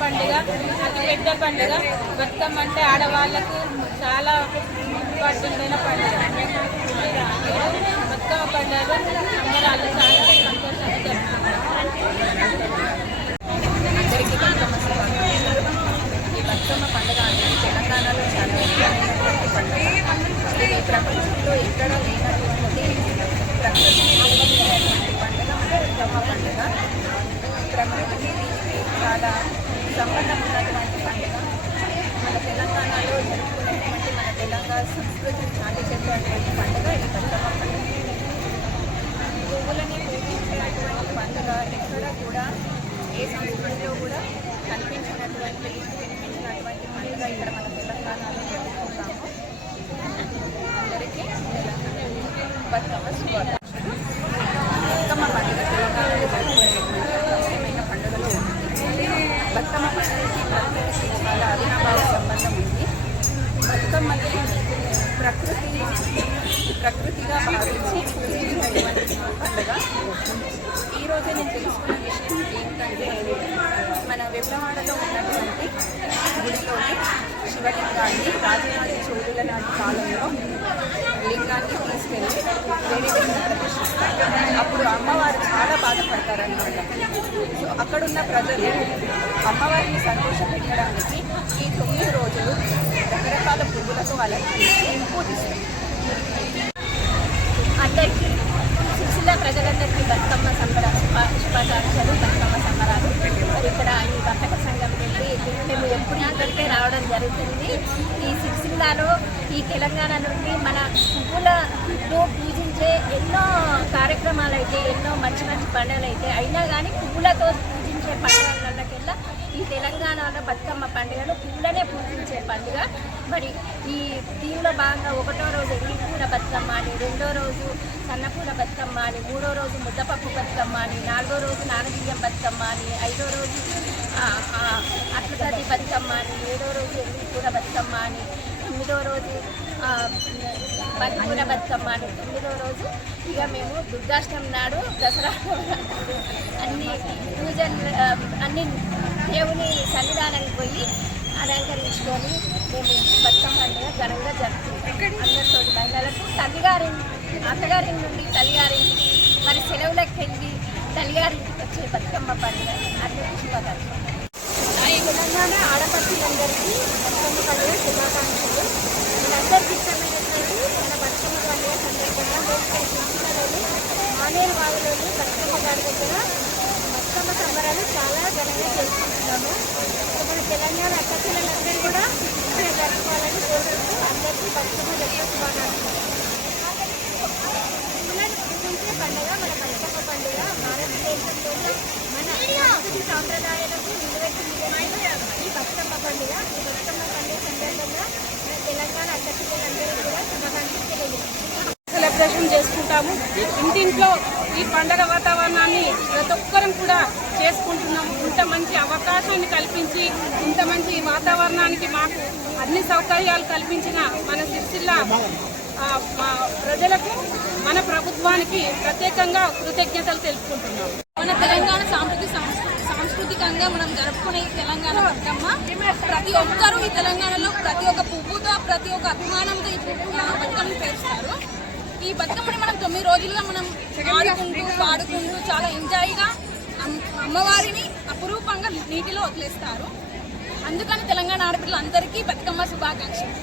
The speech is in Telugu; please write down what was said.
పండుగ అతి పెద్ద పండుగ. బతుకమ్మ అంటే ఆడవాళ్ళకు చాలా ఇంపార్టెంట్ అయిన పండుగ. బతుకమ్మ పండుగ అందరూ సంస్కృతి తెలంగాణ చెట్టు అనేటువంటి పండుగ ఇది బతుకమ్మ పండుగ. పువ్వులని పూజించినటువంటి పండుగ ఎక్కడ కూడా ఏ సంస్కృతిలో కూడా కనిపించినటువంటి కనిపించినటువంటి పండుగ ఇక్కడ మన తెలంగాణలో జరుపుకుంటాము. అందరికీ బతుకమ్మ శుభాకాంక్షలు బతుకమ్మ పండుగ ముఖ్యమైన పండుగకి ప్రకృతికి చాలా అవినాభావ సంబంధం ఉంది. బతుకమ్మని ప్రకృతి ప్రకృతిగా భావించి పూజించేటువంటి పండుగ ఈరోజు నేను తెలుసుకున్న విషయం ఏంటంటే మన విప్లవాడలో ఉన్నటువంటి గుడిలోని శివలింగాన్ని రాజరాజ చోడుల నాటి కాలంలో లింగాన్ని తీసుకెళ్ళి వేరే దగ్గర ప్రదర్శిస్తారు. అప్పుడు అమ్మవారు చాలా బాధపడతారనమాట సో అక్కడున్న ప్రజలు అమ్మవారిని సంతోషపెట్టడానికి ఈ తొమ్మిది రోజులు రకరకాల అందరికీ సిరిసిల్ల ప్రజలందరికీ బతుకమ్మ సంబర శుభాకాంక్షలు బతుకమ్మ సంబరాలు. మరి ఇక్కడ ఈ వర్తక సంఘం వెళ్ళి మేము ఎప్పుడు ఇక్కడికే రావడం జరుగుతుంది. ఈ సిరిసిల్లాలో ఈ తెలంగాణ నుండి మన పువ్వులతో పూజించే ఎన్నో కార్యక్రమాలు అయితే ఎన్నో మంచి మంచి పండుగలు అయితే అయినా కానీ పువ్వులతో పూజించే పండుగలకెల్లా ఈ తెలంగాణలో బతుకమ్మ పండుగను పువ్వులనే పూజించే పండుగ. మరి ఈ దీనిలో భాగంగా ఒకటో రోజు ఎంగిపూల బతుకమ్మ అని రెండో రోజు సన్నపూల బతుకమ్మ అని మూడో రోజు ముద్దపప్పు బతుకమ్మ అని నాలుగో రోజు నానబియ్యం బతుకమ్మ అని ఐదో రోజు ఆ, అట్లతల్లి బతుకమ్మ అని ఏడో రోజు ఎంగిపూల బతుకమ్మ అని తొమ్మిదో రోజు ఆ, బంతిపూల బతుకమ్మ అని తొమ్మిదో రోజు ఇక మేము దుర్గాష్టమి నాడు దసరా అన్ని పూజలు అన్ని దేవుని సన్నిధానానికి పోయి అలంకరించుకొని మేము బతుకమ్మ పండుగ ఘనంగా జరుపుకుంటాం అందరితో మహిళలకు తల్లిగారి అత్తగారి నుండి తల్లిగారింటికి మరి సెలవులకు వెళ్ళి తల్లిగారింటికి వచ్చే బతుకమ్మ పండుగ అందరికీ శుభాకాంక్షలు తెలంగాణ ఆడపడుచులందరికీ బతుకమ్మ పండుగ శుభాకాంక్షలు మనందరికీ ఇష్టమైనటువంటి మన బతుకమ్మ పండుగ సందర్భంగా మేము శిక్షణలోని మానేరు వాగులోని బతుకమ్మ గారి దగ్గర బతుకమ్మ సంబరాలు చాలా ఘనంగా చేసుకుంటున్నాము సో మన తెలంగాణ అక్కచెల్లెలందరూ కూడా ఇక్కడ జరుపుకోవాలని కోరుకుంటూ అందరికీ బతుకమ్మ దగ్గర శుభాకాంక్షలు పండుగ మన బతుకమ్మ పండుగ భారతదేశంలోనే మన సంస్కృతి సాంప్రదాయాలకు నిలబెట్టి నిలబెట్టిన ఈ బతుకమ్మ పండుగ ఈ బతుకమ్మ పండుగ సందర్భంగా మన తెలంగాణ అక్కచెల్లెలందరూ సెలబ్రేషన్ చేసుకుంటాము. ఇంటింట్లో ఈ పండగ వాతావరణాన్ని ప్రతి ఒక్కరం కూడా చేసుకుంటున్నాము ఇంత మంచి అవకాశాన్ని కల్పించి ఇంత మంచి వాతావరణానికి మాకు అన్ని సౌకర్యాలు కల్పించిన మన సిరిసిల్ల మా ప్రజలకు మన ప్రభుత్వానికి ప్రత్యేకంగా కృతజ్ఞతలు తెలుపుకుంటున్నాం. మన తెలంగాణ సాంస్కృతి సాంస్కృతికంగా మనం జరుపుకునే తెలంగాణ బతుకమ్మ ప్రతి ఒక్కరూ ఈ తెలంగాణలో ప్రతి ఒక్క పువ్వుతో ప్రతి ఒక్క అభిమానంతో ఈ పువ్వు పేరుస్తారు. ఈ బతుకమ్మని మనం తొమ్మిది రోజులుగా మనం ఆడుకుంటూ పాడుకుంటూ చాలా ఎంజాయ్గా అమ్మవారిని అపురూపంగా నీటిలో వదిలేస్తారు. అందుకని తెలంగాణ ఆడపిల్లలందరికీ బతుకమ్మ శుభాకాంక్షలు.